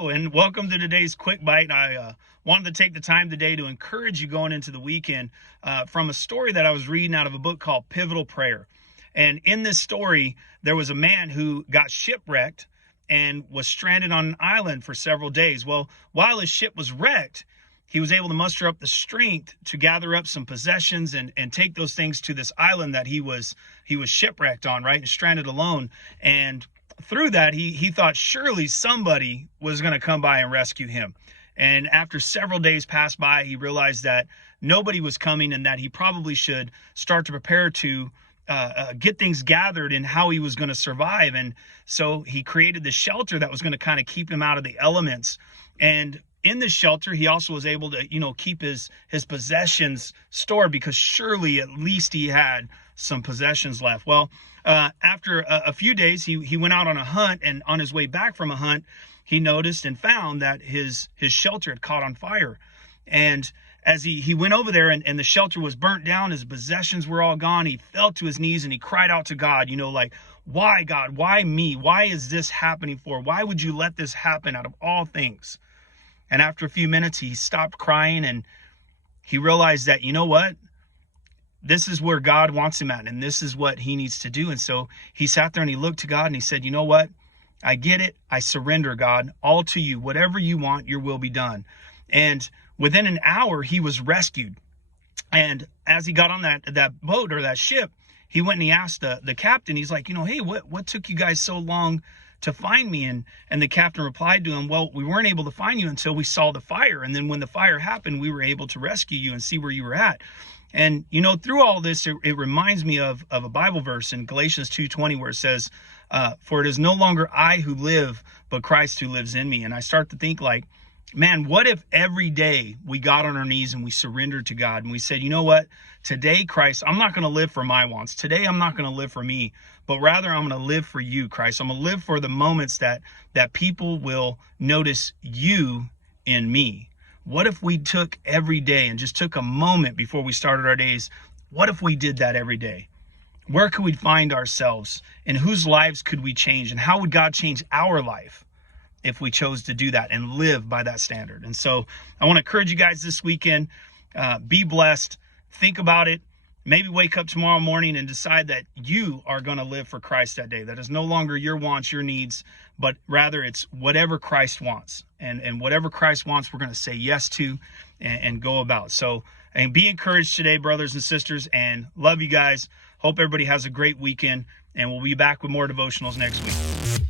Hello, and welcome to today's Quick Bite. I wanted to take the time today to encourage you going into the weekend from a story that I was reading out of a book called Pivotal Prayer. And in this story, there was a man who got shipwrecked and was stranded on an island for several days. Well, while his ship was wrecked, he was able to muster up the strength to gather up some possessions and take those things to this island that he was shipwrecked on, right, and stranded alone. And through that, he thought surely somebody was going to come by and rescue him. And after several days passed by, he realized that nobody was coming and that he probably should start to prepare to get things gathered and how he was going to survive. And so he created the shelter that was going to kind of keep him out of the elements. And in the shelter, he also was able to, keep his possessions stored, because surely at least he had some possessions left. Well, after a few days, he went out on a hunt, and on his way back from a hunt, he noticed and found that his shelter had caught on fire. And as he went over there and the shelter was burnt down, his possessions were all gone, he fell to his knees and he cried out to God, like, why, God? Why me? Why is this happening for? Why would you let this happen out of all things? And after a few minutes, he stopped crying and he realized that, you know what? This is where God wants him at, and this is what he needs to do. And so he sat there and he looked to God and he said, you know what? I get it. I surrender, God, all to you. Whatever you want, your will be done. And within an hour, he was rescued. And as he got on that boat or that ship, he went and he asked the captain, he's like, hey, what took you guys so long to find me? And the captain replied to him, well, we weren't able to find you until we saw the fire. And then when the fire happened, we were able to rescue you and see where you were at. And, through all this, it reminds me of a Bible verse in Galatians 2:20, where it says, for it is no longer I who live, but Christ who lives in me. And I start to think like, man, what if every day we got on our knees and we surrendered to God and we said, you know what, today, Christ, I'm not going to live for my wants. Today, I'm not going to live for me, but rather I'm going to live for you, Christ. I'm going to live for the moments that people will notice you in me. What if we took every day and just took a moment before we started our days? What if we did that every day? Where could we find ourselves, and whose lives could we change, and how would God change our life if we chose to do that and live by that standard? And so I want to encourage you guys this weekend, be blessed, think about it, maybe wake up tomorrow morning and decide that you are going to live for Christ that day. That is no longer your wants, your needs, but rather it's whatever Christ wants. And whatever Christ wants, we're going to say yes to and go about. So, and be encouraged today, brothers and sisters, and love you guys. Hope everybody has a great weekend, and we'll be back with more devotionals next week.